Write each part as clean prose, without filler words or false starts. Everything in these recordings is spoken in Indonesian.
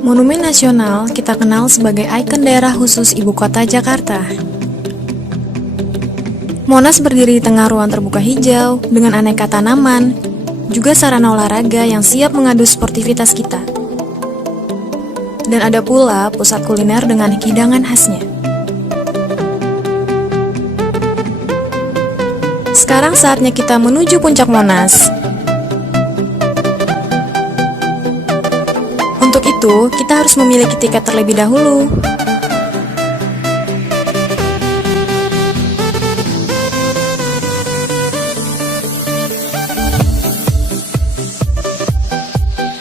Monumen Nasional kita kenal sebagai ikon daerah khusus ibu kota Jakarta. Monas berdiri di tengah ruang terbuka hijau dengan aneka tanaman, juga sarana olahraga yang siap mengadu sportivitas kita. Dan ada pula pusat kuliner dengan hidangan khasnya. Sekarang saatnya kita menuju puncak Monas. Untuk itu, kita harus memiliki tiket terlebih dahulu.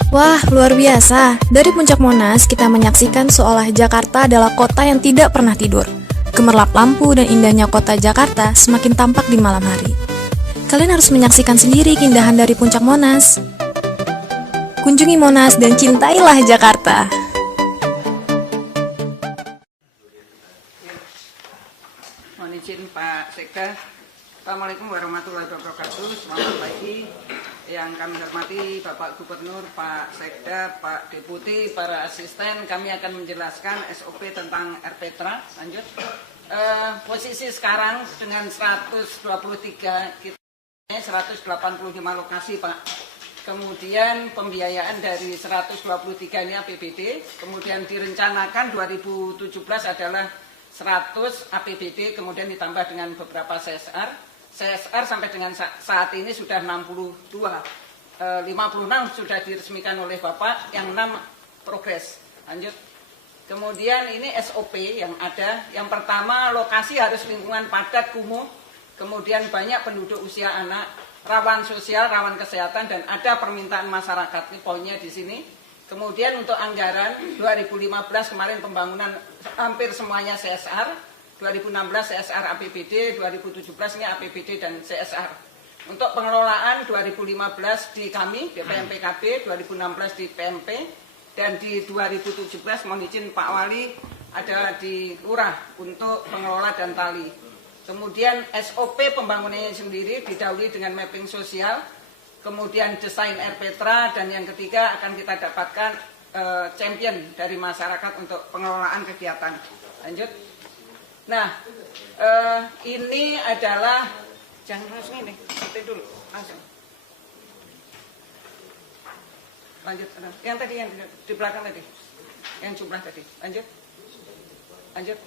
Wah, luar biasa. Dari puncak Monas, kita menyaksikan seolah Jakarta adalah kota yang tidak pernah tidur. Gemerlap lampu dan indahnya kota Jakarta semakin tampak di malam hari. Kalian harus menyaksikan sendiri keindahan dari puncak Monas. Kunjungi Monas dan cintailah Jakarta. Mohon izin Pak Sekda. Assalamualaikum warahmatullahi wabarakatuh. Selamat pagi. Yang kami hormati Bapak Gubernur, Pak Sekda, Pak Deputi, para asisten. Kami akan menjelaskan SOP tentang RPTRA. Lanjut. Posisi sekarang dengan 123, kita 185 lokasi Pak. Kemudian pembiayaan dari 123 ini APBD, kemudian direncanakan 2017 adalah 100 APBD, kemudian ditambah dengan beberapa CSR. CSR sampai dengan saat ini sudah 62, 56 sudah diresmikan oleh Bapak, yang 6 progres. Lanjut. Kemudian ini SOP yang ada, yang pertama lokasi harus lingkungan padat kumuh, kemudian banyak penduduk usia anak, rawan sosial, rawan kesehatan, dan ada permintaan masyarakat. Ini poinnya di sini. Kemudian untuk anggaran 2015 kemarin pembangunan hampir semuanya CSR, 2016 CSR APBD, 2017 ini APBD dan CSR. Untuk pengelolaan 2015 di kami, di PMPKB, 2016 di PMP, dan di 2017 mohon izin Pak Wali ada di Lurah untuk pengelola dan tali. Kemudian SOP pembangunannya sendiri didahului dengan mapping sosial, kemudian desain RPTRA, dan yang ketiga akan kita dapatkan champion dari masyarakat untuk pengelolaan kegiatan. Lanjut. Nah, ini adalah, jangan langsung ini, nanti dulu, langsung. Lanjut, yang tadi yang di belakang tadi, yang jumlah tadi. Lanjut. Lanjut.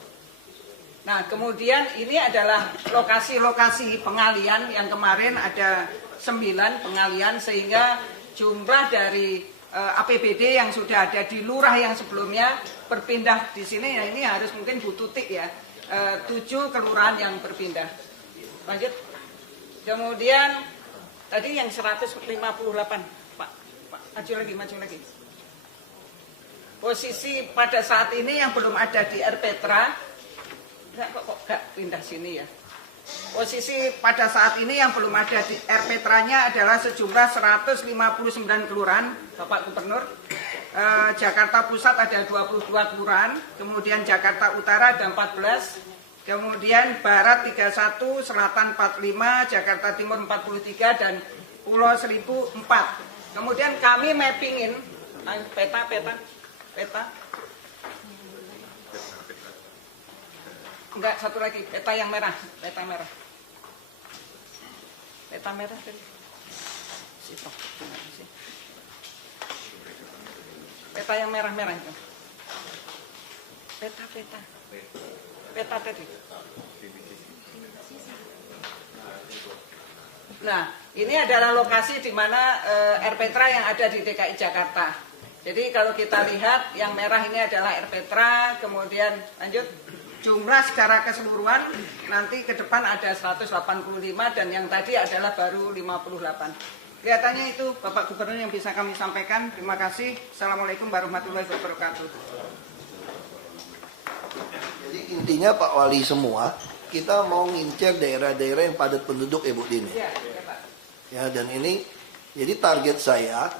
Nah, kemudian ini adalah lokasi-lokasi pengalian yang kemarin ada 9 pengalian, sehingga jumlah dari APBD yang sudah ada di lurah yang sebelumnya berpindah di sini, ya ini harus mungkin Bu Tutik ya, 7 kelurahan yang berpindah. Lanjut. Kemudian tadi yang 158, Pak, maju lagi. Posisi pada saat ini yang belum ada di RPTRA, kok gak pindah sini ya. Posisi pada saat ini yang belum ada di RPTRA-nya adalah sejumlah 159 kelurahan, Bapak Gubernur. Jakarta Pusat ada 22 kelurahan, kemudian Jakarta Utara ada 14, kemudian Barat 31, Selatan 45, Jakarta Timur 43, dan Pulau Seribu 4. Kemudian kami mappingin peta. Enggak, satu lagi, peta yang merah, peta merah tadi. Peta yang merah itu. Peta tadi. Nah, ini adalah lokasi di mana RPTRA yang ada di DKI Jakarta. Jadi kalau kita lihat yang merah ini adalah RPTRA, kemudian lanjut. Jumlah secara keseluruhan nanti ke depan ada 185 dan yang tadi adalah baru 58. Kelihatannya itu Bapak Gubernur yang bisa kami sampaikan. Terima kasih. Assalamualaikum warahmatullahi wabarakatuh. Jadi intinya Pak Wali semua, kita mau ngincer daerah-daerah yang padat penduduk ya Bu Dini. Ya, Pak. Ya, dan ini jadi target saya,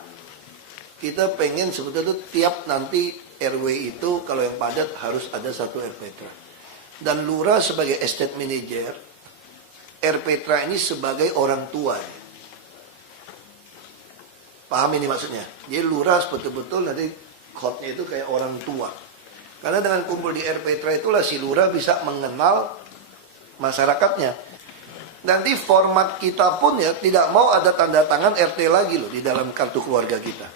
kita pengen sebetulnya tiap nanti RW itu kalau yang padat harus ada satu RPTRA. Dan lurah sebagai estate manager, RPTRA ini sebagai orang tua. Paham ini maksudnya? Jadi lurah betul-betul nanti code-nya itu kayak orang tua. Karena dengan kumpul di RPTRA itulah si lurah bisa mengenal masyarakatnya. Nanti format kita pun ya tidak mau ada tanda tangan RT lagi loh di dalam kartu keluarga kita.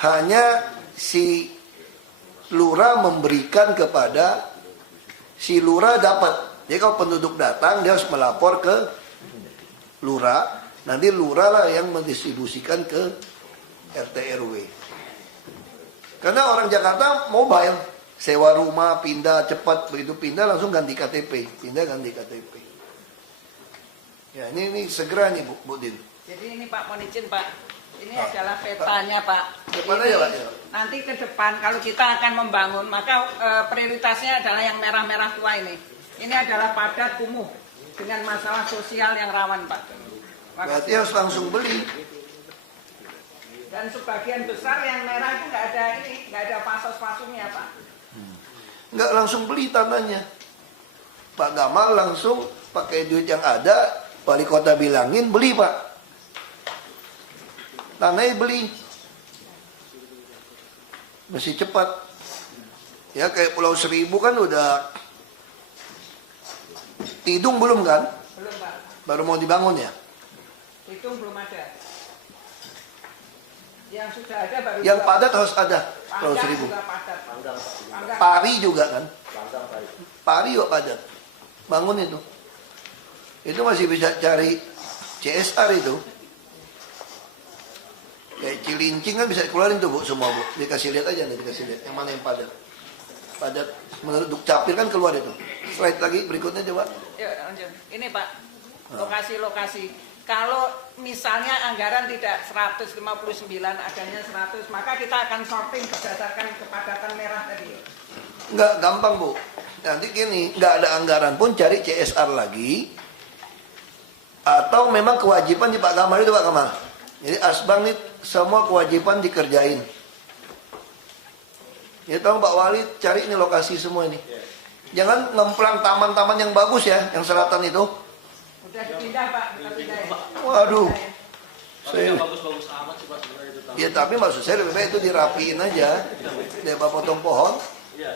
Hanya si lurah memberikan kepada si lurah dapat. Jadi kalau penduduk datang dia harus melapor ke lurah. Nanti lurah lah yang mendistribusikan ke RT RW. Karena orang Jakarta mobile, sewa rumah, pindah cepat, begitu pindah langsung ganti KTP, pindah ganti KTP. Ya ini segera nih Bu Din. Jadi ini Pak, mohon izin Pak, ini adalah petanya Pak. Depan aja Pak. Nanti ke depan kalau kita akan membangun, maka prioritasnya adalah yang merah-merah tua ini. Ini adalah padat kumuh dengan masalah sosial yang rawan Pak. Berarti harus langsung beli. Dan sebagian besar yang merah itu nggak ada pasos-pasumnya Pak. Nggak langsung beli tanahnya. Pak Gamal langsung pakai duit yang ada, wali kota bilangin beli Pak. Tanahnya beli. Masih cepat. Ya kayak Pulau Seribu kan udah Tidung belum kan? Belum Pak. Baru mau dibangun ya? Itu belum ada. Yang sudah ada baru. Yang padat harus ada. Pulau Panggang Seribu. juga padat. Panggang. Pari juga kan? Pari juga padat. Bangun itu. Itu masih bisa cari CSR itu. Kayak Cilincing kan bisa keluarin tuh Bu semua Bu. Dikasih lihat aja nih, dikasih lihat yang mana yang padat. Padat menurut Dukcapil kan keluar itu. Slide lagi berikutnya coba. Yuk lanjut. Ini Pak, lokasi-lokasi. Kalau misalnya anggaran tidak 159, adanya 100, maka kita akan sorting berdasarkan kepadatan merah tadi. Enggak gampang Bu. Nanti gini, nggak ada anggaran pun cari CSR lagi. Atau memang kewajiban di Pak Gamal itu Pak Gamal. Jadi Asbang ini semua kewajiban dikerjain. Ya tahu Pak Wali cari ini lokasi semua ini. Jangan ngemplang taman-taman yang bagus ya, yang selatan itu. Udah dipindah Pak, kita pindah ya. Waduh. Saya bagus-bagus amat sih Pak sebenarnya itu. Ya tapi maksud saya lebih baik itu dirapiin aja. Daripada potong pohon. Iya.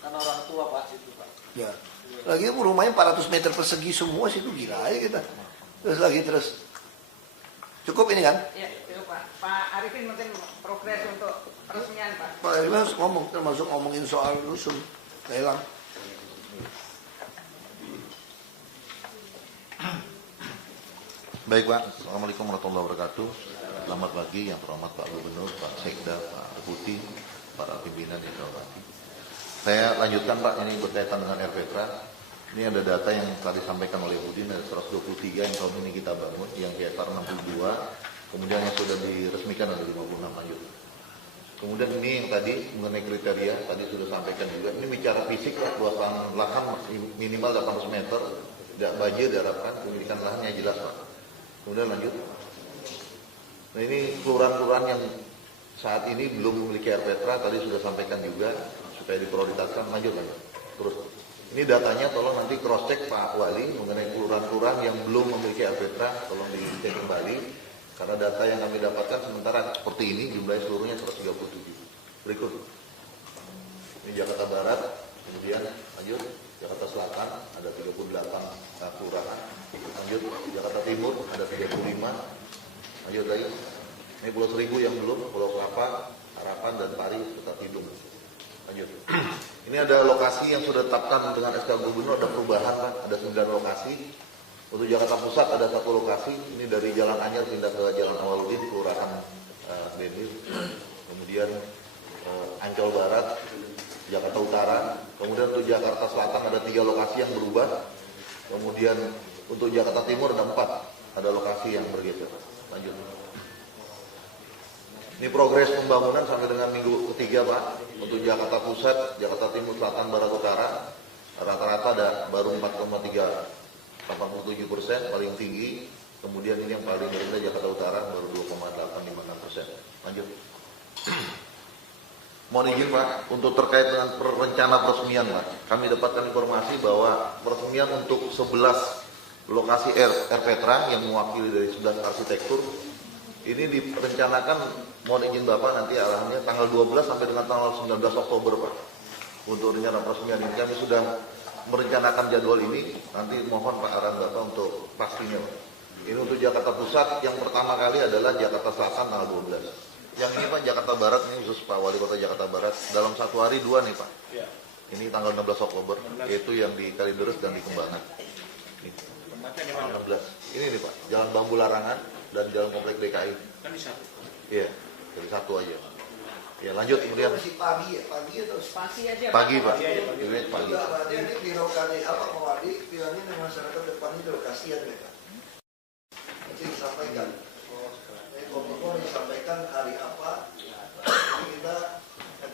Kan orang tua Pak itu Pak. Ya. Lagi rumahnya 400 meter persegi semua sih, itu gila aja kita. Terus. Cukup ini kan? Ya, itu Pak. Pak Arifin mungkin progres untuk peresmian Pak. Pak Irwan harus ngomong, termasuk ngomongin soal rusun lelang. Baik Pak, Assalamualaikum warahmatullahi wabarakatuh. Selamat pagi yang terhormat Pak Gubernur, Pak Sekda, Pak Deputi, para pimpinan yang saya hormati. Saya lanjutkan Pak, ini berkaitan dengan RPTRA. Ini ada data yang tadi disampaikan oleh Budin, ada 123 yang tahun ini kita bangun, yang CSR 62, kemudian yang sudah diresmikan ada 56 lanjut. Kemudian ini yang tadi mengenai kriteria, tadi sudah sampaikan juga, ini bicara fisik Pak, luasan lahan minimal 800 meter, tidak banjir diharapkan, pemilikan lahannya jelas Pak. Kemudian lanjut. Nah ini kelurahan-kelurahan yang saat ini belum memiliki RPTRA, tadi sudah sampaikan juga, supaya diprioritaskan, lanjut. Terus. Ini datanya tolong nanti cross check Pak Wali mengenai kelurahan-kelurahan yang belum memiliki RPTRA, tolong dicek kembali karena data yang kami dapatkan sementara seperti ini jumlahnya seluruhnya 137. Berikut. Ini Jakarta Barat, kemudian lanjut Jakarta Selatan ada 38 kelurahan. Lanjut Jakarta Timur ada 35. Lanjut lagi. Ini Pulau Seribu yang belum, Pulau Kelapa, Harapan dan Pari serta Tidung. Lanjut. Ini ada lokasi yang sudah ditetapkan dengan SK Gubernur, ada perubahan Pak, ada 9 lokasi. Untuk Jakarta Pusat ada 1 lokasi, ini dari Jalan Anyar pindah ke Jalan Awaludin, Kelurahan Dendir. Kemudian Ancol Barat, Jakarta Utara. Kemudian untuk Jakarta Selatan ada 3 lokasi yang berubah. Kemudian untuk Jakarta Timur ada 4, ada lokasi yang bergeser. Lanjut. Ini progres pembangunan sampai dengan minggu ketiga Pak. Untuk Jakarta Pusat, Jakarta Timur, Selatan, Barat, Utara, rata-rata ada baru 4,387%, paling tinggi. Kemudian ini yang paling rendah Jakarta Utara baru 2,856%. Lanjut. Mohon izin Pak, untuk terkait dengan rencana peresmian Pak, kami dapatkan informasi bahwa peresmian untuk 11 lokasi RPTRA yang mewakili dari 11 arsitektur ini direncanakan, mohon izin Bapak nanti arahannya tanggal 12 sampai dengan tanggal 19 Oktober Pak. Untuk rencana peresmian ini kami sudah merencanakan jadwal ini, nanti mohon Pak arahan Bapak untuk pastinya Pak. Ini untuk Jakarta Pusat yang pertama kali adalah Jakarta Selatan tanggal 12. Yang ini Pak Jakarta Barat, ini khusus Pak Wali Kota Jakarta Barat, dalam satu hari 2 nih Pak. Ini tanggal 16 Oktober, yaitu yang di Kalideres dan di Kembangan. Ini. Tanggal 16. Ini nih Pak, Jalan Bambu Larangan dan Jalan Komplek DKI. Kan di satu. Iya, dari satu aja. Ya lanjut kemudian Masih pagi ya, pagi atau Pasti aja. pagi Pak. Ini pagi. Enggak, berarti ini birokrasi apa Pak Wadi bilangnya dengan masyarakat depan ini kasihan mereka. Nanti disampaikan. Kominfo disampaikan hari apa.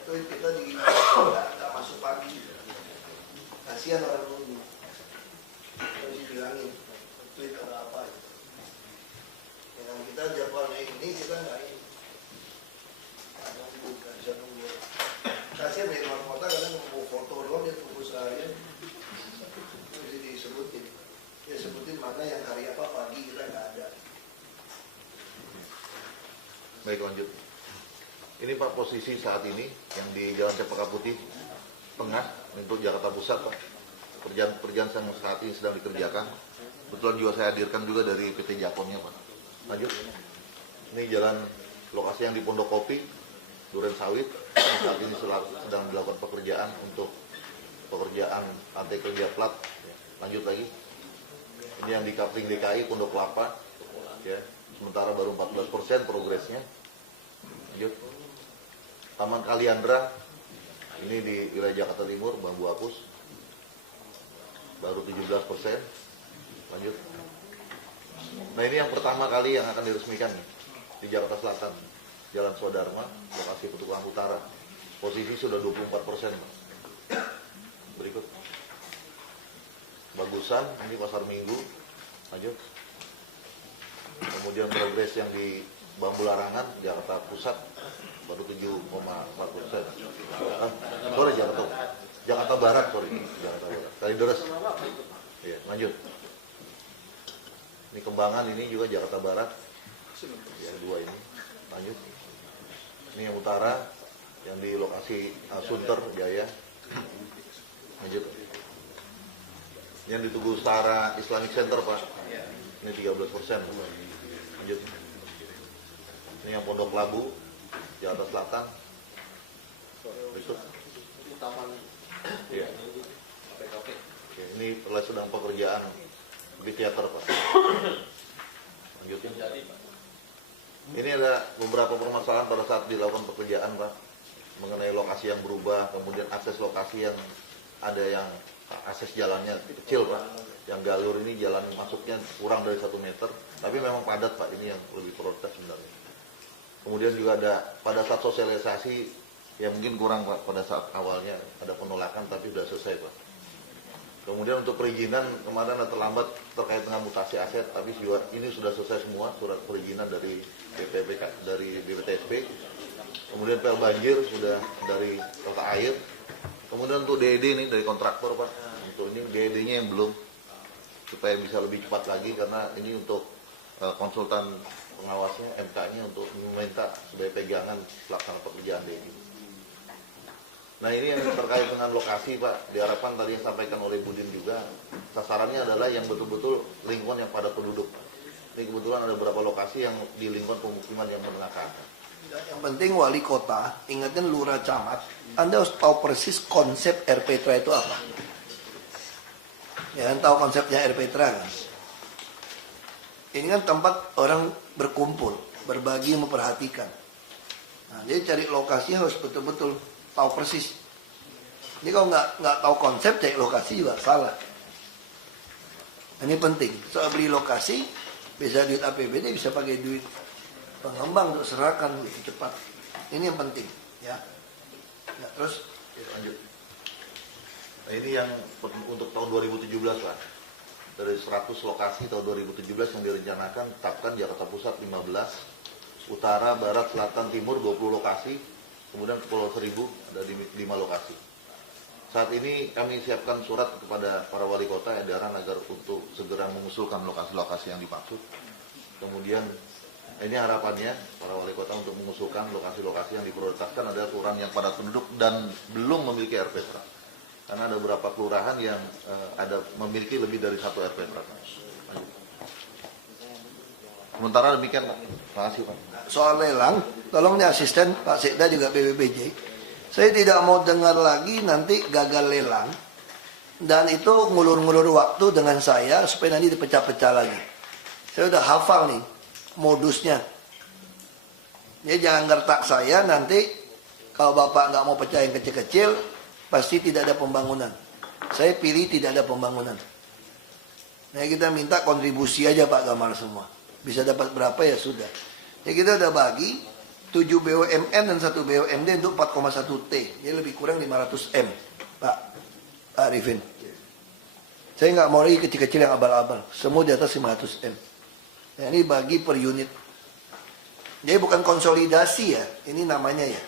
Jadi kita nggak masuk pagi. Kasihan orang nunggu. Harus dibilangin tweet ada apa. Dengan kita jadwalnya ini kita nggak ini. Nggak bisa nunggu. Kasihan dari luar kota kadang mau foto doang dia tunggu seharian. Jadi disebutin. Dia sebutin mana yang hari apa pagi kita nggak ada. Baik lanjut. Ini Pak posisi saat ini yang di Jalan Cempaka Putih Tengah untuk Jakarta Pusat Pak. Pekerjaan yang saat ini sedang dikerjakan. Betulan juga saya hadirkan juga dari PT Japonnya Pak. Lanjut. Ini jalan lokasi yang di Pondok Kopi, Duren Sawit. Saat ini sedang dilakukan pekerjaan untuk pekerjaan lantai kerja plat. Lanjut lagi. Ini yang di Kapling DKI Pondok Kelapa. Ya, sementara baru 14% progresnya. Lanjut. Taman Kaliandra. Ini di wilayah Jakarta Timur, Bambu Apus. Baru 17%. Lanjut. Nah ini yang pertama kali yang akan diresmikan nih, di Jakarta Selatan, Jalan Swadharma, lokasi Petukangan Utara. Posisi sudah 24%. Berikut. Bagusan, ini Pasar Minggu. Lanjut. Kemudian progres yang di Bambu Larangan, Jakarta Pusat, baru 7,4%. Sorry Jakarta Barat, Jakarta Barat. Kalideres. Ya, lanjut. Ini Kembangan, ini juga Jakarta Barat. Yang dua ini. Lanjut. Ini yang utara, yang di lokasi Sunter, Jaya. Lanjut. Yang di Tugu Utara Islamic Center, Pak. Ini 13%. Lanjut. Ini yang Pondok Labu, Jakarta Selatan. Berikut. Taman. Iya. Oke. Oke, ini sedang pekerjaan di teater Pak. Lanjutin. Ini ada beberapa permasalahan pada saat dilakukan pekerjaan Pak, mengenai lokasi yang berubah, kemudian akses lokasi yang ada yang akses jalannya kecil Pak, yang galur ini jalan masuknya kurang dari 1 meter, tapi memang padat Pak, ini yang lebih prioritas sebenarnya. Kemudian juga ada pada saat sosialisasi yang mungkin kurang Pak, pada saat awalnya ada penolakan tapi sudah selesai Pak. Kemudian untuk perizinan kemarin ada terlambat terkait dengan mutasi aset, tapi juga ini sudah selesai semua surat perizinan dari BPPK, dari BPTSP. Kemudian PL banjir sudah dari Tata Air. Kemudian untuk DED ini dari kontraktor Pak. Untuk ini DED-nya yang belum, supaya bisa lebih cepat lagi karena ini untuk konsultan pengawasnya MK-nya untuk meminta sebagai pegangan pelaksanaan pekerjaan DED. Nah ini yang terkait dengan lokasi Pak, diharapkan tadi yang disampaikan oleh Budin juga, sasarannya adalah yang betul-betul lingkungan yang padat penduduk. Ini kebetulan ada beberapa lokasi yang di lingkungan pemukiman yang menengah ke atas. Yang penting wali kota, ingatkan lurah camat, Anda harus tahu persis konsep RPTRA itu apa. Ya kan tahu konsepnya RPTRA kan. Ini kan tempat orang berkumpul, berbagi, memperhatikan. Nah, jadi cari lokasi harus betul-betul tahu persis. Ini kalau nggak tahu konsep cari lokasi juga salah. Ini penting. Soal beli lokasi, bisa duit APBD, bisa pakai duit pengembang untuk serahkan lebih cepat. Ini yang penting, ya. Ya terus Lanjut. Nah, ini yang untuk tahun 2017 Pak. Dari 100 lokasi tahun 2017 yang direncanakan, tetapkan Jakarta Pusat 15, Utara, Barat, Selatan, Timur 20 lokasi. Kemudian Kepulauan Seribu ada di 5 lokasi. Saat ini kami siapkan surat kepada para wali kota edaran agar untuk segera mengusulkan lokasi-lokasi yang dimaksud. Kemudian ini harapannya para wali kota untuk mengusulkan lokasi-lokasi yang diprioritaskan adalah kelurahan yang padat penduduk dan belum memiliki RPTRA. Karena ada beberapa kelurahan yang memiliki lebih dari satu RPTRA. Sementara demikian, Pak. Terima kasih, Pak. Soal lelang, tolong nih asisten Pak Sekda juga BPBJ. Saya tidak mau dengar lagi nanti gagal lelang dan itu ngulur-ngulur waktu dengan saya supaya nanti dipecah-pecah lagi. Saya udah hafal nih modusnya. Jadi jangan gertak saya nanti kalau Bapak nggak mau pecah yang kecil-kecil pasti tidak ada pembangunan. Saya pilih tidak ada pembangunan. Nah kita minta kontribusi aja Pak Gamal semua. Bisa dapat berapa ya sudah. Ya kita udah bagi 7 BUMN dan 1 BUMD untuk 4,1 T. Jadi lebih kurang 500 M. Pak Arifin. Saya nggak mau lagi kecil-kecil yang abal-abal. Semua di atas 500 M. Nah, ini bagi per unit. Jadi bukan konsolidasi ya. Ini namanya ya.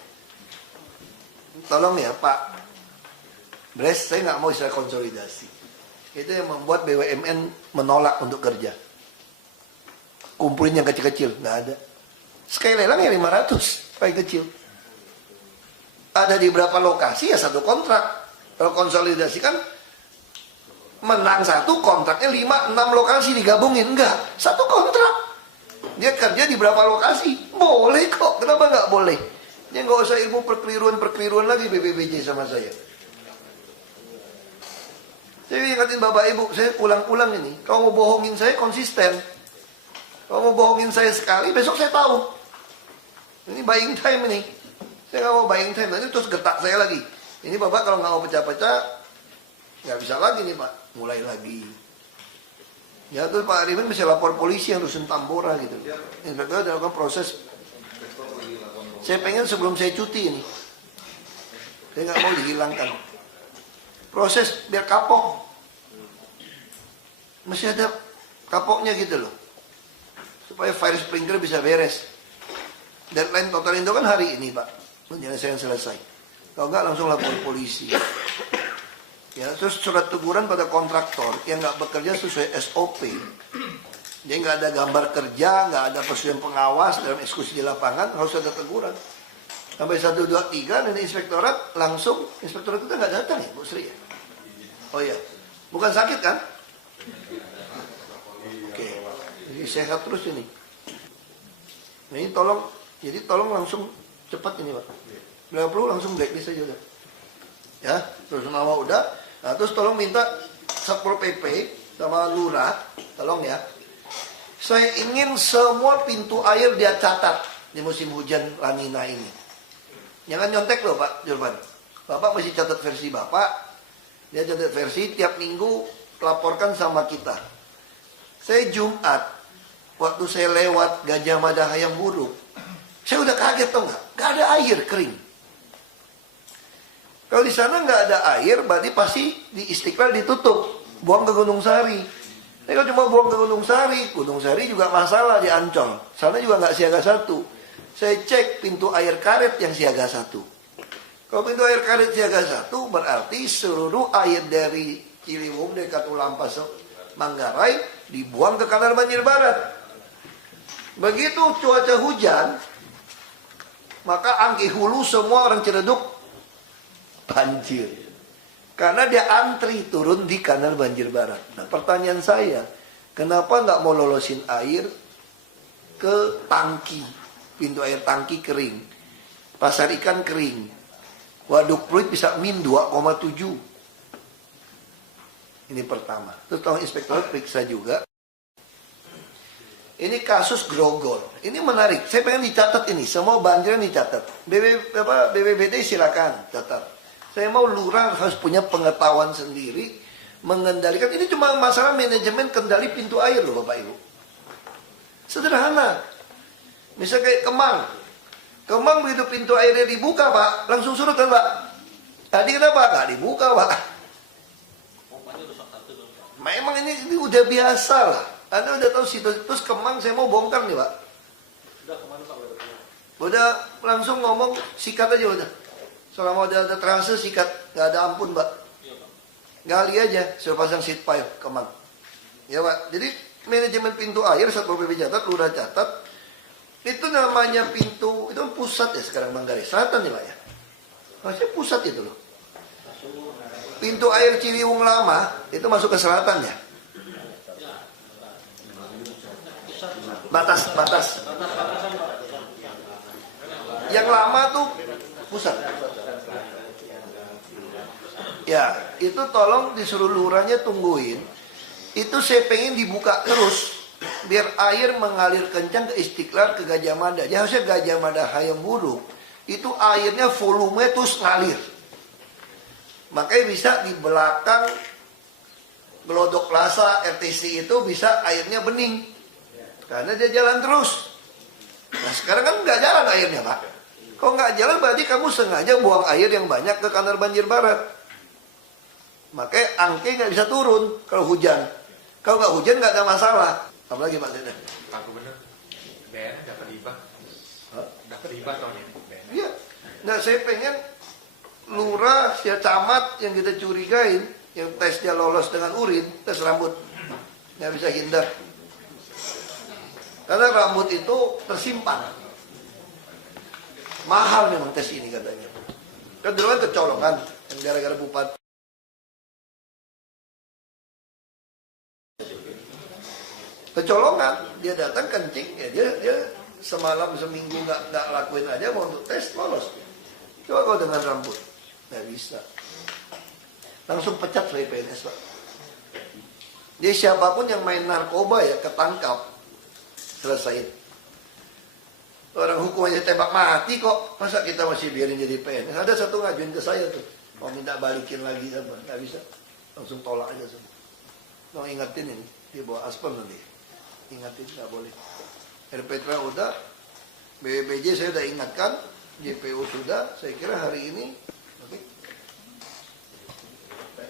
Tolong ya Pak Bres, saya nggak mau istilah konsolidasi. Itu yang membuat BUMN menolak untuk kerja. Kumpulin yang kecil-kecil. Nggak ada. Sekali lelang ya 500, paling kecil. Ada di berapa lokasi ya satu kontrak. Kalau konsolidasi kan menang satu kontraknya 5-6 lokasi digabungin. Enggak, satu kontrak. Dia kerja di berapa lokasi. Boleh kok, kenapa nggak boleh? Dia nggak usah ilmu perkeliruan lagi BPBJ sama saya. Saya ingatin Bapak Ibu, saya ulang-ulang ini. Kalau mau bohongin saya konsisten. Kalau mau bohongin saya sekali, besok saya tahu. Ini buying time ini. Saya nggak mau buying time. Nanti terus getak saya lagi. Ini Bapak kalau nggak mau pecah-pecah, nggak bisa lagi nih Pak. Mulai lagi. Ya terus Pak Arifin bisa lapor polisi yang rusun Tambora gitu. Inspektor dilakukan proses. Saya pengen sebelum saya cuti ini. Saya nggak mau dihilangkan. Proses biar kapok. Masih ada kapoknya gitu loh. Supaya fire sprinkler bisa beres. Deadline total itu kan hari ini Pak. Penyelesaian selesai. Kalau nggak langsung lapor polisi. Ya, terus surat teguran pada kontraktor yang nggak bekerja sesuai SOP. Jadi nggak ada gambar kerja, nggak ada persetujuan pengawas dalam eksekusi di lapangan, harus ada teguran. Sampai 1, 2, 3 dan inspektorat langsung, inspektorat kita nggak datang ya Bu Sri ya? Oh iya, bukan sakit kan? Oke, jadi sehat terus ini. Nah, ini tolong. Jadi tolong langsung cepat ini Pak. Bila perlu langsung blacklist aja udah. Ya, terus nama udah. Nah, terus tolong minta Satpol PP sama Lurah, tolong ya. Saya ingin semua pintu air dia catat di musim hujan La Nina ini. Jangan nyontek loh Pak Jurban. Bapak mesti catat versi Bapak. Dia catat versi tiap minggu laporkan sama kita. Saya Jumat waktu saya lewat Gajah Mada Hayam Buruk. Saya udah kaget tau nggak? Nggak ada air kering. Kalau di sana nggak ada air, berarti pasti di Istiqlal ditutup, buang ke Gunung Sari. Saya kalau cuma buang ke Gunung Sari juga masalah di Ancol. Sana juga nggak siaga 1. Saya cek pintu air karet yang siaga 1. Kalau pintu air karet siaga 1, berarti seluruh air dari Ciliwung, dari Katulampas, Manggarai dibuang ke Kanal Banjir Barat. Begitu cuaca hujan, maka Angki Hulu semua orang Ciledug banjir. Karena dia antri turun di Kanal Banjir Barat. Nah pertanyaan saya, kenapa nggak mau lolosin air ke tangki? Pintu air tangki kering. Pasar ikan kering. Waduk Pluit bisa min 2,7. Ini pertama. Terus tolong inspektor periksa juga. Ini kasus Grogol. Ini menarik. Saya pengen dicatat ini. Semua banjir dicatat. BPBD silakan catat. Saya mau lurah harus punya pengetahuan sendiri mengendalikan. Ini cuma masalah manajemen kendali pintu air loh Bapak Ibu. Sederhana. Misal kayak Kemang. Kemang begitu pintu airnya dibuka Pak, langsung surut kan Pak. Tadi kenapa? Nggak dibuka Pak. Memang ini udah biasa lah. Anda udah tahu situs Kemang saya mau bongkar nih Pak. Udah langsung ngomong sikat aja udah. Kalau mau ada transit sikat, nggak ada ampun, Pak. Gali aja, suruh pasang seat pipe, kemang. Ya, Pak. Jadi manajemen pintu air Satpol PP catat, Lurah catat. Itu namanya pintu, itu pusat ya sekarang Manggarai Selatan ya, Pak ya. Maksudnya pusat itu loh. Pintu air Ciliwung lama itu masuk ke selatan ya. Batas. Yang lama tuh pusat. Ya, itu tolong disuruh lurahnya tungguin. Itu saya pengen dibuka terus. Biar air mengalir kencang ke Istiqlal, ke Gajah Mada. Jadi harusnya Gajah Mada Hayam Buruk. Itu airnya volume terus ngalir. Makanya bisa di belakang Gelodok Plaza, RTC itu bisa airnya bening. Karena dia jalan terus. Nah sekarang kan nggak jalan airnya, Pak. Kalau nggak jalan berarti kamu sengaja buang air yang banyak ke kanal banjir barat. Makanya angke nggak bisa turun kalau hujan. Kalau nggak hujan nggak ada masalah. Apalagi Pak Dede? Pak Gubernur, BN dapat hibah. Dapat hibah tahun ini. Iya. Nah saya pengen lurah, ya camat yang kita curigain, yang tesnya lolos dengan urin, tes rambut. Nggak bisa hindar. Karena rambut itu tersimpan. Mahal memang tes ini katanya. Kan dulu kan kecolongan, yang gara-gara bupati. Kecolongan, dia datang kencing, ya dia semalam seminggu nggak lakuin aja mau untuk tes lolos. Coba kalau dengan rambut, nggak bisa. Langsung pecat dari PNS, Pak. Jadi siapapun yang main narkoba ya ketangkap, selesai. Orang hukum aja tembak mati kok, masa kita masih biarin jadi PNS? Ada satu ngajuin ke saya tuh, mau minta balikin lagi apa? Nggak bisa, langsung tolak aja semua. Mau ingetin ini, dia bawa aspal nanti. Ingatin, nggak boleh. RPTRA udah, BPJ saya udah ingatkan, JPU sudah, saya kira hari ini. Oke.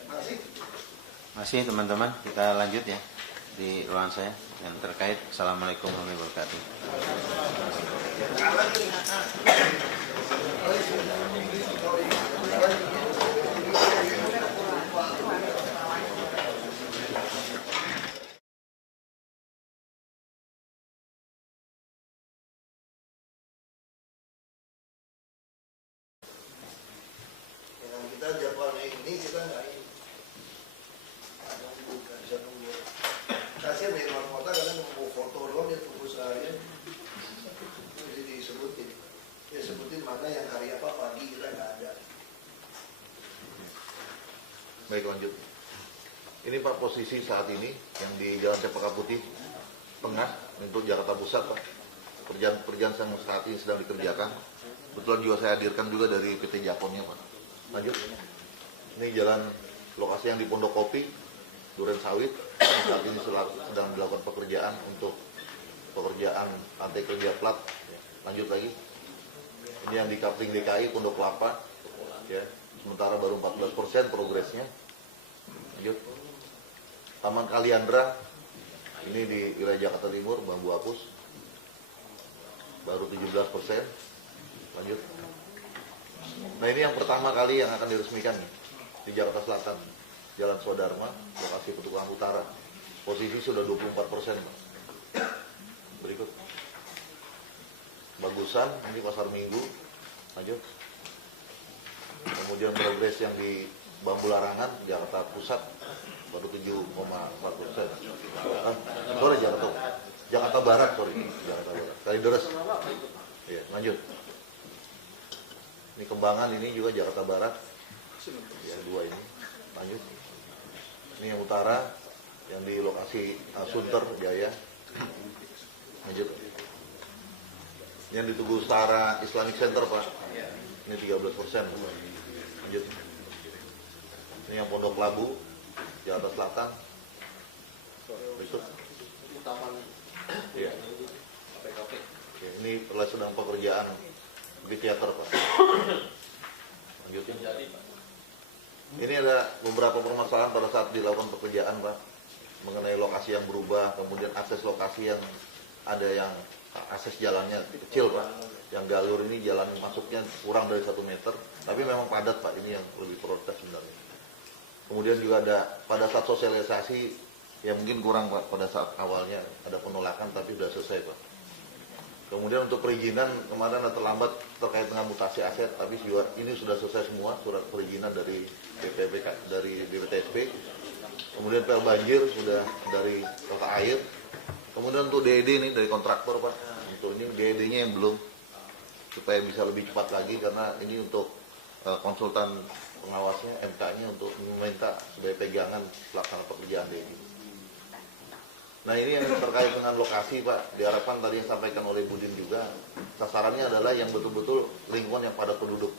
Masih. Masih teman-teman, kita lanjut ya di ruangan saya yang terkait. Assalamualaikum warahmatullahi wabarakatuh. Kita jadwalnya ini kita nggak ini. Bisa nunggu. Kasihan dari luar kota kadang mau foto doang dia tunggu seharian. Jadi disebutin. Dia sebutin mana yang hari apa pagi kita nggak ada. Baik, lanjut. Ini Pak posisi saat ini yang di Jalan Cempaka Putih Tengah untuk Jakarta Pusat, Pak. Pekerjaan yang saat ini sedang dikerjakan. Kebetulan juga saya hadirkan juga dari PT Japonnya, Pak. Lanjut. Ini jalan lokasi yang di Pondok Kopi, Duren Sawit. Yang saat ini sedang dilakukan pekerjaan untuk pekerjaan lantai kerja plat. Lanjut lagi. Ini yang di Kapling DKI Pondok Kelapa. Ya, sementara baru 14% progresnya. Lanjut. Taman Kaliandra. Ini di wilayah Jakarta Timur, Bambu Apus. Baru 17%. Lanjut. Nah ini yang pertama kali yang akan diresmikan nih, di Jakarta Selatan, Jalan Swadharma, lokasi Petukangan Utara. Posisi sudah 24%. Berikut. Bagusan, ini Pasar Minggu. Lanjut. Kemudian progres yang di Bambu Larangan, Jakarta Pusat, baru 7,4%. Sorry, Jakarta Barat, Jakarta Barat. Kalideres. Ya, lanjut. Ini Kembangan, ini juga Jakarta Barat. Ya, dua ini. Lanjut. Ini yang utara, yang di lokasi Sunter, Jaya. Lanjut. Yang di Tugu Utara Islamic Center, Pak. Ini 13%. Lanjut. Ini yang Pondok Labu, Jakarta Selatan. Besok. Taman Iya. PKP. Oke, ini sedang pekerjaan di teater, Pak. Lanjutin. Ini ada beberapa permasalahan pada saat dilakukan pekerjaan, Pak, mengenai lokasi yang berubah, kemudian akses lokasi yang ada yang akses jalannya kecil Pak. Yang jalur ini jalan masuknya kurang dari 1 meter, tapi memang padat Pak, ini yang lebih prioritas sebenarnya. Kemudian juga ada pada saat sosialisasi, ya mungkin kurang Pak, pada saat awalnya ada penolakan tapi sudah selesai Pak. Kemudian untuk perizinan kemarin ada terlambat terkait dengan mutasi aset, tapi juga ini sudah selesai semua surat perizinan dari BPPK, dari BPTSB. Kemudian PL banjir sudah dari Kota Air. Kemudian untuk DED ini dari kontraktor Pak, untuk ini DED-nya yang belum, supaya bisa lebih cepat lagi karena ini untuk konsultan pengawasnya MK-nya untuk meminta sebagai pegangan pelaksanaan pekerjaan DED. Nah ini yang terkait dengan lokasi Pak, diharapkan tadi yang disampaikan oleh Budin juga, sasarannya adalah yang betul-betul lingkungan yang padat penduduk.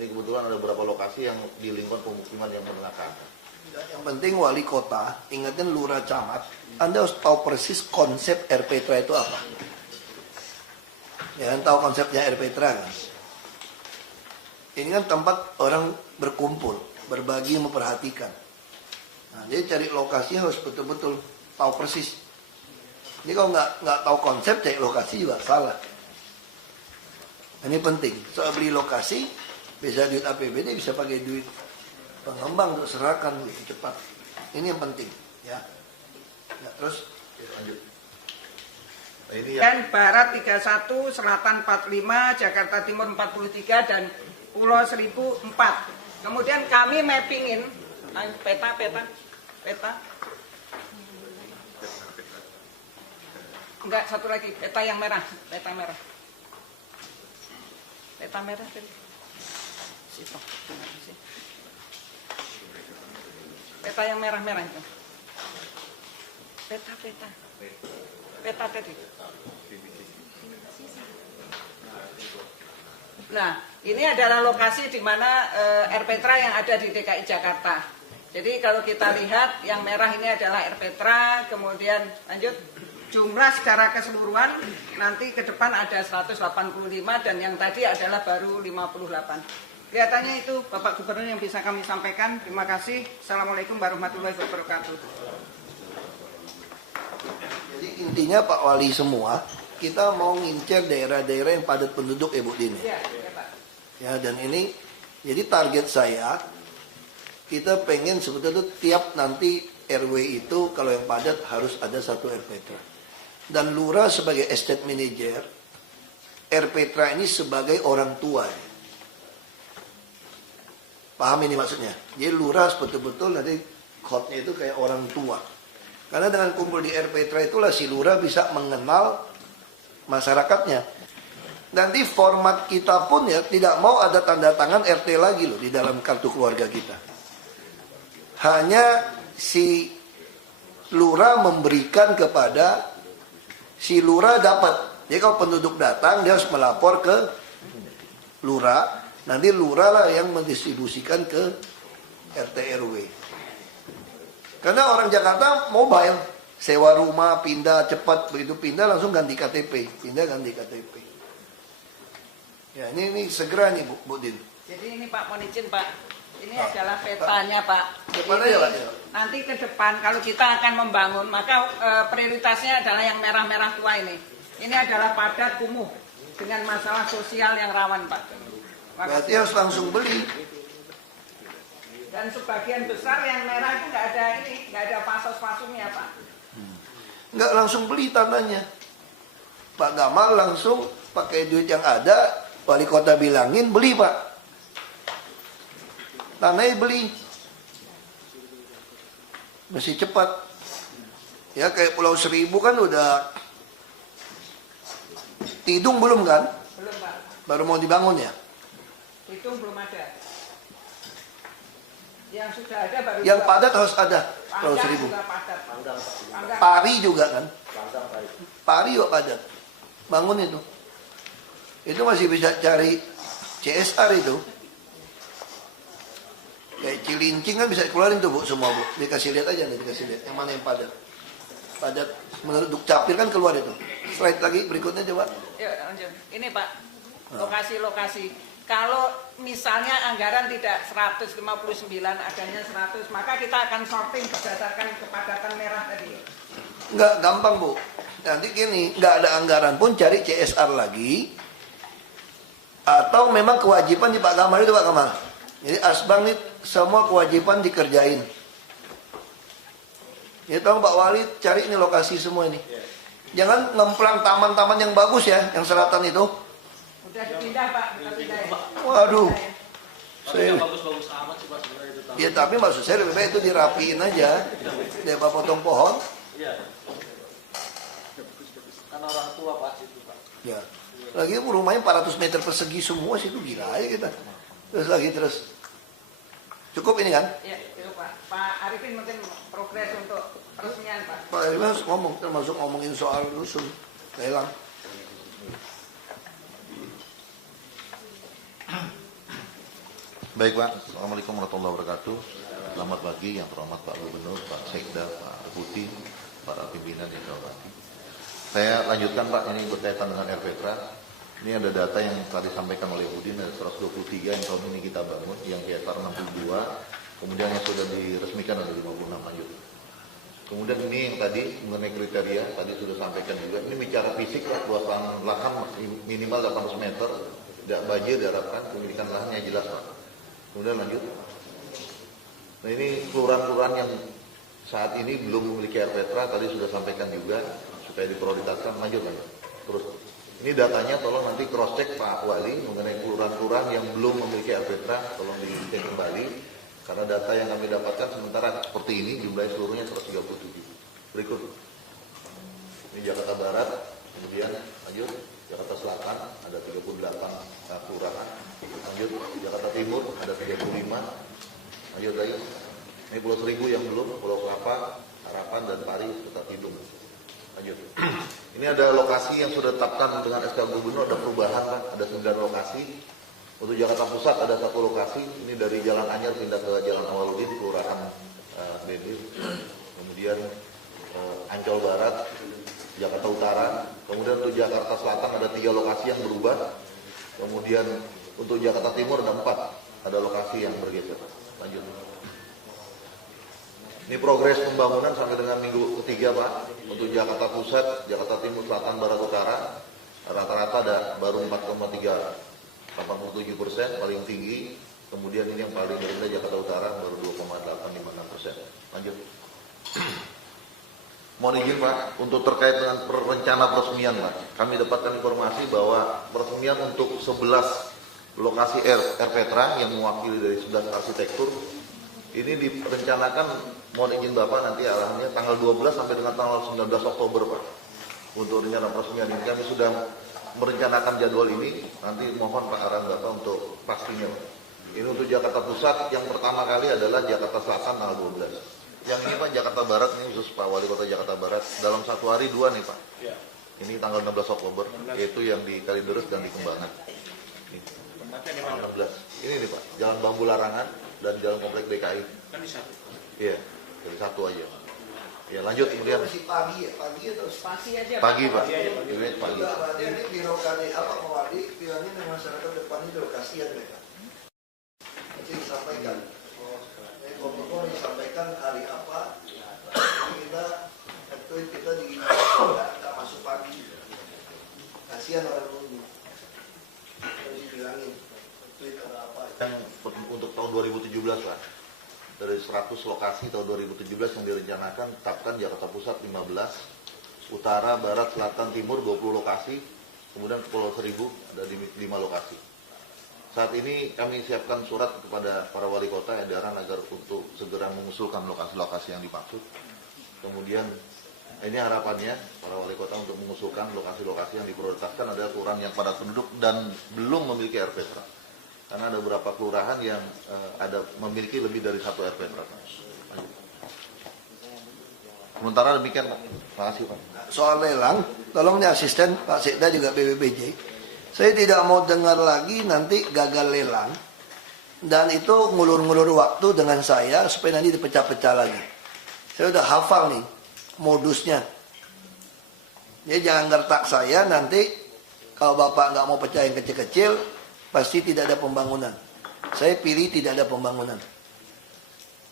Ini kebetulan ada beberapa lokasi yang di lingkungan pemukiman yang menengah ke atas. Yang penting wali kota, ingatkan lurah camat, Anda harus tahu persis konsep RPTRA itu apa. Ya kan tahu konsepnya RPTRA kan. Ini kan tempat orang berkumpul, berbagi, memperhatikan. Nah, dia cari lokasi harus betul-betul tahu persis. Ini kalau nggak tahu konsep cari lokasi juga salah. Ini penting. Soal beli lokasi, bisa duit APBD, bisa pakai duit pengembang untuk serahkan lebih cepat. Ini yang penting, ya. Ya terus Lanjut. Nah, ini yang Dan Barat 31, Selatan 45, Jakarta Timur 43, dan Pulau Seribu 4. Kemudian kami mappingin peta. Enggak, satu lagi, peta yang merah, peta merah tadi. Situ. Peta yang merah-merah itu. Peta tadi. Nah, ini adalah lokasi di mana RPTRA yang ada di DKI Jakarta. Jadi kalau kita lihat yang merah ini adalah RPTRA, kemudian lanjut jumlah secara keseluruhan nanti ke depan ada 185 dan yang tadi adalah baru 58. Kelihatannya itu Bapak Gubernur yang bisa kami sampaikan. Terima kasih. Assalamualaikum warahmatullahi wabarakatuh. jadi intinya Pak Wali semua, kita mau ngincer daerah-daerah yang padat penduduk Bu Dini. Ya, Pak. Ya, dan ini jadi target saya, kita pengen sebetulnya tiap nanti RW itu kalau yang padat harus ada satu RPTRA. Dan lurah sebagai estate manager, RPTRA ini sebagai orang tua. Paham ini maksudnya? Jadi lurah betul-betul nanti khotnya itu kayak orang tua. Karena dengan kumpul di RPTRA itulah si lurah bisa mengenal masyarakatnya. Nanti format kita pun ya tidak mau ada tanda tangan RT lagi loh di dalam kartu keluarga kita. Hanya si lurah memberikan kepada si lurah dapat. Jadi kalau penduduk datang dia harus melapor ke lurah. Nanti lurah lah yang mendistribusikan ke RT RW. Karena orang Jakarta mobile, sewa rumah, pindah cepat, begitu pindah langsung ganti KTP, pindah ganti KTP. Ya ini segera nih Bu Din. Jadi ini Pak, mohon izin Pak, ini adalah petanya Pak. Jadi Depan aja, Pak, ya. nanti ke depan kalau kita akan membangun, maka prioritasnya adalah yang merah-merah tua ini. Ini adalah padat kumuh dengan masalah sosial yang rawan Pak. Berarti harus langsung beli. Dan sebagian besar yang merah itu nggak ada pasos-pasungnya Pak. Nggak langsung beli tanahnya. Pak Gamal langsung pakai duit yang ada, wali kota bilangin beli Pak. Tanahnya beli. Masih cepat. Ya kayak Pulau Seribu kan udah Tidung belum kan? Belum Pak. Baru mau dibangun ya? Itu belum ada. Yang sudah ada baru Yang dua. padat harus ada Pulau Panggang Seribu. juga padat. Panggang. Pari juga kan? Pari juga padat. Bangun itu. Itu masih bisa cari CSR itu. Kayak Cilincing kan bisa keluarin tuh Bu semua Bu. Dikasih lihat aja nih, dikasih lihat yang mana yang padat. Padat menurut Dukcapil kan keluar itu. Slide lagi berikutnya coba. Yuk, lanjut. Ini Pak, lokasi-lokasi. Kalau misalnya anggaran tidak 159, adanya 100, maka kita akan sorting berdasarkan kepadatan merah tadi. Enggak gampang Bu. nanti gini, nggak ada anggaran pun cari CSR lagi, atau memang kewajiban di Pak Kamal itu Pak Kamal. Jadi Asbang ini semua kewajiban dikerjain. Ya tolong Pak Wali cari ini lokasi semua ini. Jangan ngemplang taman-taman yang bagus ya, yang selatan itu. Udah dipindah Pak, kita pindah ya. Waduh. Tapi nggak bagus-bagus amat sih Pak sebenarnya itu. Ya tapi maksud saya lebih baik itu dirapiin aja. Daripada potong pohon. Iya. Kan orang tua Pak itu Pak. Ya. Lagi rumahnya 400 meter persegi semua situ, gila aja kita. Terus. Cukup ini kan? Ya, itu Pak. Pak Arifin mungkin progres untuk peresmian Pak. Pak Irwan harus ngomong, termasuk ngomongin soal rusun, lelang. Baik Pak, Assalamualaikum warahmatullahi wabarakatuh. Selamat pagi yang terhormat Pak Gubernur, Pak Sekda, Pak Deputi, para pimpinan yang saya hormati. Saya lanjutkan Pak, ini berkaitan dengan RPTRA. Ini ada data yang tadi disampaikan oleh Udin, ada 123 yang tahun ini kita bangun, yang hektar 62, kemudian yang sudah diresmikan ada 56 lanjut. Kemudian ini yang tadi mengenai kriteria, tadi sudah sampaikan juga, ini bicara fisik Pak, luasan lahan minimal 800 meter, tidak banjir diharapkan, pemilikan lahannya jelas Pak. Kemudian lanjut. Nah ini kelurahan-kelurahan yang saat ini belum memiliki RPTRA, tadi sudah sampaikan juga, supaya diprioritaskan, lanjut. Terus. Ini datanya tolong nanti cross check Pak Wali mengenai kelurahan-kelurahan yang belum memiliki RPTRA, tolong dicek kembali karena data yang kami dapatkan sementara seperti ini jumlahnya seluruhnya 137. Berikut. Ini Jakarta Barat, kemudian lanjut Jakarta Selatan ada 38 kelurahan. Lanjut Jakarta Timur ada 35. Lanjut lagi. Ini Pulau Seribu yang belum, Pulau Kelapa, Harapan dan Pari tetap hitung. Lanjut. Ini ada lokasi yang sudah ditetapkan dengan SK Gubernur, ada perubahan Pak, ada 9 lokasi. Untuk Jakarta Pusat ada 1 lokasi, ini dari Jalan Anyar pindah ke Jalan Awaludin, Kelurahan Bedir. Kemudian Ancol Barat, Jakarta Utara. Kemudian untuk Jakarta Selatan ada 3 lokasi yang berubah. Kemudian untuk Jakarta Timur ada 4, ada lokasi yang bergeser. Lanjut. Ini progres pembangunan sampai dengan minggu ketiga Pak. Untuk Jakarta Pusat, Jakarta Timur, Selatan, Barat, Utara, rata-rata ada baru 4,387%, paling tinggi. Kemudian ini yang paling rendah Jakarta Utara baru 2,856%. Lanjut. Mohon izin Pak, untuk terkait dengan rencana peresmian Pak, kami dapatkan informasi bahwa peresmian untuk 11 lokasi RPTRA yang mewakili dari 11 arsitektur ini direncanakan, mohon izin Bapak nanti arahannya tanggal 12 sampai dengan tanggal 19 Oktober Pak. Untuk rencana peresmian ini kami sudah merencanakan jadwal ini, nanti mohon Pak arahan Bapak untuk pastinya Pak. Ini untuk Jakarta Pusat yang pertama kali adalah Jakarta Selatan tanggal 12. Yang ini Pak Jakarta Barat, ini khusus Pak Wali Kota Jakarta Barat, dalam 1 hari 2 nih Pak. Ini tanggal 16 Oktober, yaitu yang di Kalideres dan di Kembangan. Ini. Tanggal 16. Ini nih Pak, Jalan Bambu Larangan dan Jalan Komplek DKI. Kan di satu. Iya, dari 1 aja. Ya lanjut kemudian. Masih pagi ya, pagi atau Pasti aja pagi Pak. Iya, Ini pagi. iya. Berarti ini birokrasi apa Pak Wali bilangnya dengan masyarakat depan ini kasihan mereka. Nanti disampaikan. Komunikasi disampaikan hari apa. Kita nggak masuk pagi. Kasihan orang nunggu. Harus dibilangin. Tweet ada apa? Yang untuk tahun 2017 Pak. Dari 100 lokasi tahun 2017 yang direncanakan, tetapkan Jakarta Pusat 15, Utara, Barat, Selatan, Timur 20 lokasi, kemudian Pulau Seribu ada 5 lokasi. Saat ini kami siapkan surat kepada para wali kota edaran agar untuk segera mengusulkan lokasi-lokasi yang dimaksud. Kemudian ini harapannya para wali kota untuk mengusulkan lokasi-lokasi yang diprioritaskan adalah kelurahan yang padat penduduk dan belum memiliki RPTRA. Karena ada beberapa kelurahan yang memiliki lebih dari 1 RPTRA. Sementara demikian Pak. Terima kasih Pak. Soal lelang, tolong nih asisten Pak Sekda juga BPBJ. Saya tidak mau dengar lagi nanti gagal lelang dan itu ngulur-ngulur waktu dengan saya supaya nanti dipecah-pecah lagi. Saya udah hafal nih modusnya. Jadi jangan gertak saya nanti kalau Bapak nggak mau pecah yang kecil-kecil pasti tidak ada pembangunan. Saya pilih tidak ada pembangunan.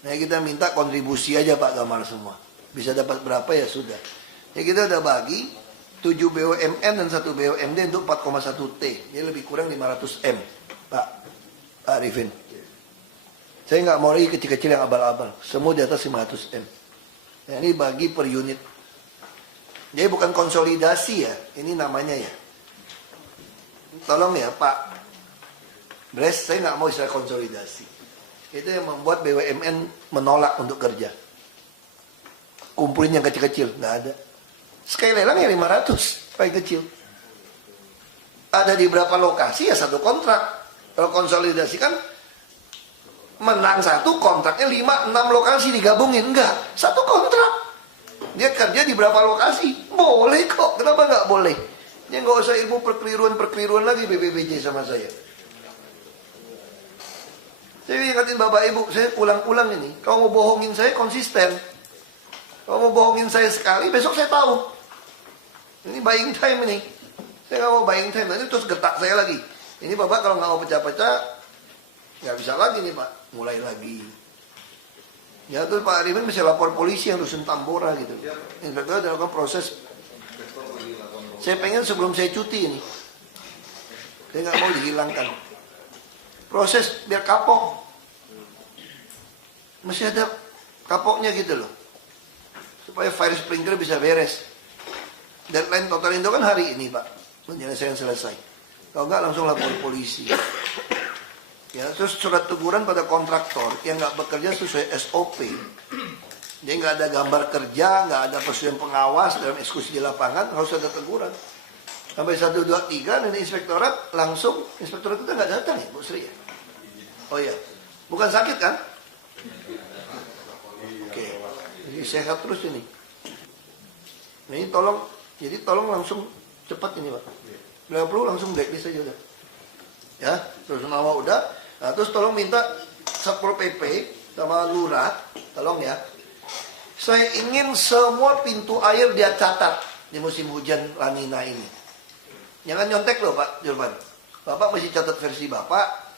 Nah kita minta kontribusi aja Pak Gamal semua. Bisa dapat berapa ya sudah. Ya kita udah bagi 7 BUMN dan 1 BUMD untuk 4,1 T. Jadi lebih kurang 500 M, Pak Arifin. Saya nggak mau lagi kecil-kecil yang abal-abal. Semua di atas 500 M. Nah, ini bagi per unit. Jadi bukan konsolidasi ya, ini namanya ya. Tolong ya Pak Bres, saya nggak mau istilah konsolidasi. Itu yang membuat BUMN menolak untuk kerja. Kumpulin yang kecil-kecil, nggak ada. Sekali lelang ya 500, paling kecil. Ada di berapa lokasi ya satu kontrak. Kalau konsolidasi kan menang satu kontraknya 5-6 lokasi digabungin. Enggak, satu kontrak. Dia kerja di berapa lokasi? Boleh kok, kenapa nggak boleh? Ya nggak usah ilmu perkeliruan lagi BPBJ sama saya. Saya ingatin Bapak Ibu, saya ulang-ulang ini. Kalau mau bohongin saya konsisten. Kalau mau bohongin saya sekali, besok saya tahu. Ini buying time ini. Saya nggak mau buying time. Nanti terus getak saya lagi. Ini Bapak kalau nggak mau pecah-pecah, nggak bisa lagi nih Pak. Mulai lagi. Ya terus Pak Arifin bisa lapor polisi yang Dusun Tambora gitu. Inspektor dilakukan proses. Saya pengen sebelum saya cuti ini. Saya nggak mau dihilangkan. Proses biar kapok. Masih ada kapoknya gitu loh. Supaya fire sprinkler bisa beres. Deadline total Indo kan hari ini Pak. Penyelesaian selesai. Kalau nggak langsung lapor polisi. Ya, terus surat teguran pada kontraktor yang nggak bekerja sesuai SOP. Dia nggak ada gambar kerja, nggak ada persetujuan pengawas dalam eksekusi di lapangan, harus ada teguran. Sampai 1, 2, 3 dan inspektorat langsung, inspektorat kita nggak datang ya Bu Sri ya? Oh iya, bukan sakit kan? Oke, jadi sehat terus ini. Nah, ini tolong, jadi tolong langsung cepat ini Pak. Bila perlu langsung blacklist aja udah. Ya, terus nama udah. Nah, terus tolong minta Satpol PP sama Lurah, tolong ya. Saya ingin semua pintu air dia catat di musim hujan La Nina ini. Jangan nyontek loh Pak Jurban. Bapak mesti catat versi Bapak.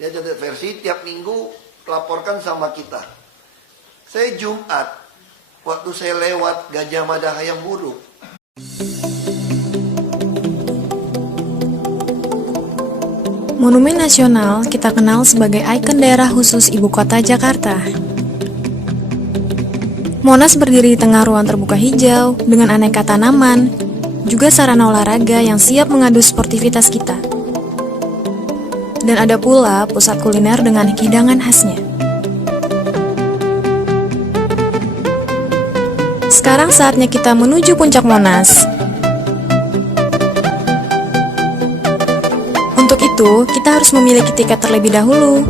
Dia catat versi tiap minggu laporkan sama kita. Saya Jumat, waktu saya lewat Gajah Mada Hayam Buruk. Monumen Nasional kita kenal sebagai ikon daerah khusus ibu kota Jakarta. Monas berdiri di tengah ruang terbuka hijau dengan aneka tanaman, juga sarana olahraga yang siap mengadu sportivitas kita. Dan ada pula pusat kuliner dengan hidangan khasnya. Sekarang saatnya kita menuju puncak Monas. Untuk itu, kita harus memiliki tiket terlebih dahulu.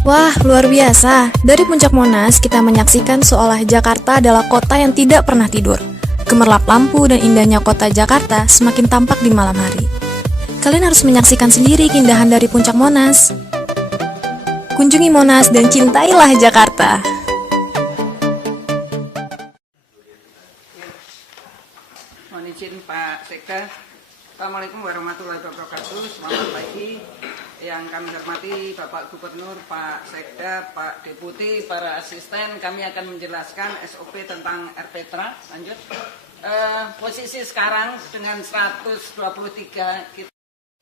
Wah, luar biasa. Dari puncak Monas, kita menyaksikan seolah Jakarta adalah kota yang tidak pernah tidur. Gemerlap lampu dan indahnya kota Jakarta semakin tampak di malam hari. Kalian harus menyaksikan sendiri keindahan dari puncak Monas. Kunjungi Monas dan cintailah Jakarta. Mohon izin Pak Sekda. Assalamualaikum warahmatullahi wabarakatuh. Selamat pagi. Yang kami hormati Bapak Gubernur, Pak Sekda, Pak Deputi, para asisten. Kami akan menjelaskan SOP tentang RPTRA. Lanjut. Posisi sekarang dengan 123 kita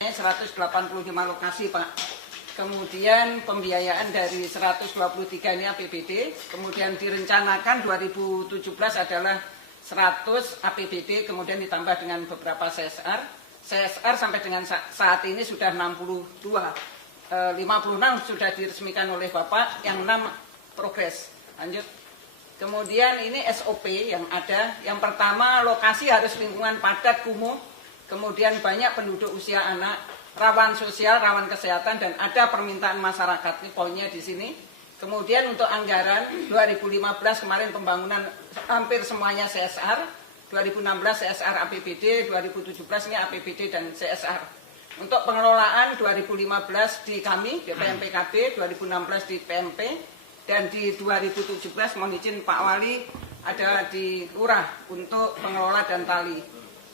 185 lokasi Pak. Kemudian pembiayaan dari 123 ini APBD, kemudian direncanakan 2017 adalah 100 APBD, kemudian ditambah dengan beberapa CSR. CSR sampai dengan saat ini sudah 62, 56 sudah diresmikan oleh Bapak, yang 6 progres. Lanjut. Kemudian ini SOP yang ada, yang pertama lokasi harus lingkungan padat kumuh, kemudian banyak penduduk usia anak, rawan sosial, rawan kesehatan, dan ada permintaan masyarakat. Ini poinnya di sini. Kemudian untuk anggaran 2015 kemarin pembangunan hampir semuanya CSR, 2016 CSR APBD, 2017 ini APBD dan CSR. Untuk pengelolaan 2015 di kami, di PMPKB, 2016 di PMP, dan di 2017 mohon izin Pak Wali ada di Lurah untuk pengelola dan tali.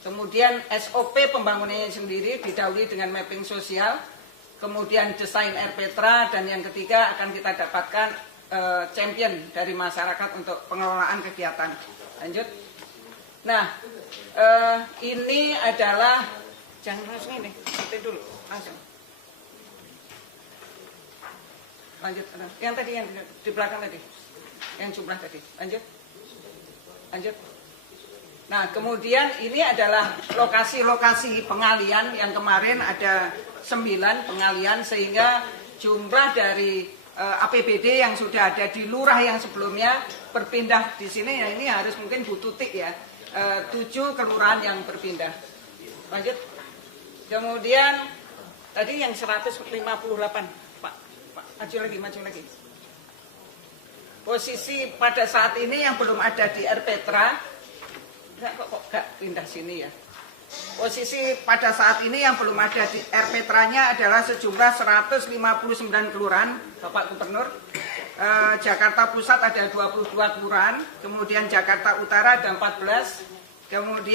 Kemudian SOP pembangunannya sendiri didahului dengan mapping sosial, kemudian desain RPtra, dan yang ketiga akan kita dapatkan champion dari masyarakat untuk pengelolaan kegiatan. Lanjut. Nah, ini adalah, jangan langsung ini, nanti dulu, langsung. Lanjut, yang tadi yang di belakang tadi, yang jumlah tadi. Lanjut. Nah, kemudian ini adalah lokasi-lokasi pengalian yang kemarin ada 9 pengalian, sehingga jumlah dari APBD yang sudah ada di lurah yang sebelumnya berpindah di sini, ya ini harus mungkin Bu Tutik ya, 7 kelurahan yang berpindah. Lanjut. Kemudian tadi yang 158, Pak, maju lagi. Posisi pada saat ini yang belum ada di RPtra, kok gak pindah sini ya. Posisi pada saat ini yang belum ada di RPtra-nya adalah sejumlah 159 kelurahan, Bapak Gubernur. Jakarta Pusat ada 22 kelurahan, kemudian Jakarta Utara ada 14, kemudian